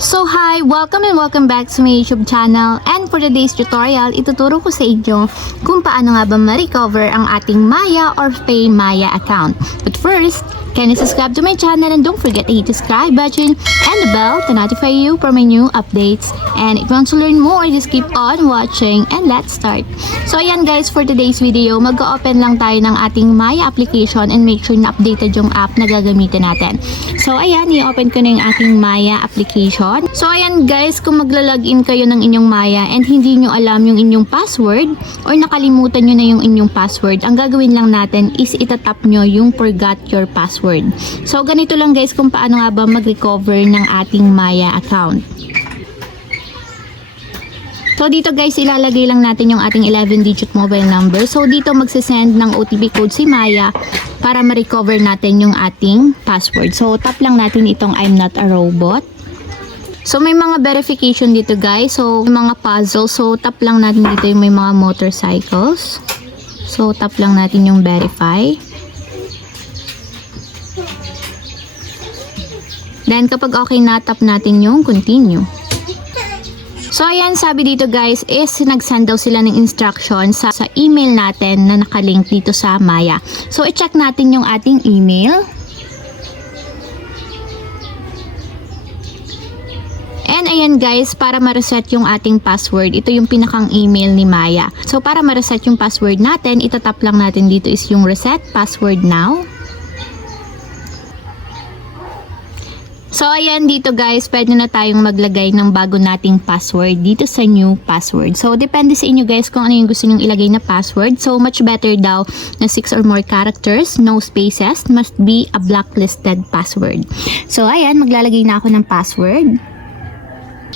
So hi! Welcome and welcome back to my YouTube channel, and for today's tutorial, ituturo ko sa inyo kung paano nga ba ma-recover ang ating Maya or PayMaya account. But first, can you subscribe to my channel and don't forget to hit the subscribe button and the bell to notify you for my new updates. And if you want to learn more, just keep on watching and let's start. So ayan guys, for today's video, mag-open lang tayo ng ating Maya application and make sure na updated yung app na gagamitin natin. So ayan, i-open ko na yung ating Maya application. So ayan guys, kung magla-login kayo ng inyong Maya and hindi nyo alam yung inyong password or nakalimutan nyo na yung inyong password, ang gagawin lang natin is itatap nyo yung forgot your password. So ganito lang guys kung paano nga ba mag-recover ng ating Maya account. So dito guys, ilalagay lang natin yung ating 11-digit mobile number. So dito magsisend ng OTP code si Maya para ma-recover natin yung ating password. So tap lang natin itong I'm not a robot. So may mga verification dito guys. So may mga puzzle. So tap lang natin dito yung may mga motorcycles. So tap lang natin yung verify. Then kapag okay na, tap natin yung continue. So ayan, sabi dito guys is nag-send daw sila ng instructions sa email natin na nakalink dito sa Maya. So i-check natin yung ating email. And ayan guys, para ma-reset yung ating password, ito yung pinakang email ni Maya. So para ma-reset yung password natin, itatap lang natin dito is yung reset password now. So ayan dito guys, pwede na tayong maglagay ng bago nating password dito sa new password. So depende sa inyo guys kung ano yung gusto nyong ilagay na password. So much better daw na 6 or more characters, no spaces, must be a blacklisted password. So ayan, maglalagay na ako ng password.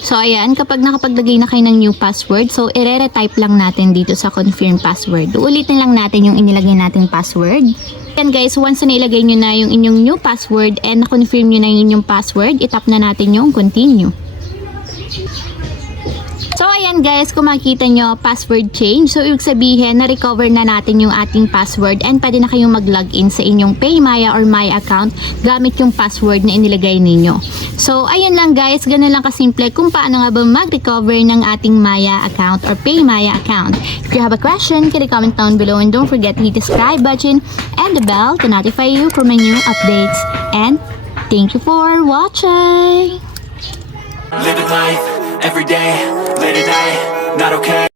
So ayan, kapag nakapaglagay na kayo ng new password, so i-re-retype lang natin dito sa confirm password. Ulitin lang natin yung inilagay nating password. Ayan guys, once na ilagay nyo na yung inyong new password and na-confirm nyo na yung inyong password, itap na natin yung continue. So ayan guys, kung makikita nyo, password change. So ibig sabihin, na-recover na natin yung ating password and pwede na kayong mag-login sa inyong PayMaya or Maya account gamit yung password na inilagay ninyo. So ayan lang guys, ganun lang kasimple kung paano nga ba mag-recover ng ating Maya account or PayMaya account. If you have a question, can you comment down below and don't forget to hit the subscribe button and the bell to notify you for my new updates. And thank you for watching! Living life, every day, late at night, not okay.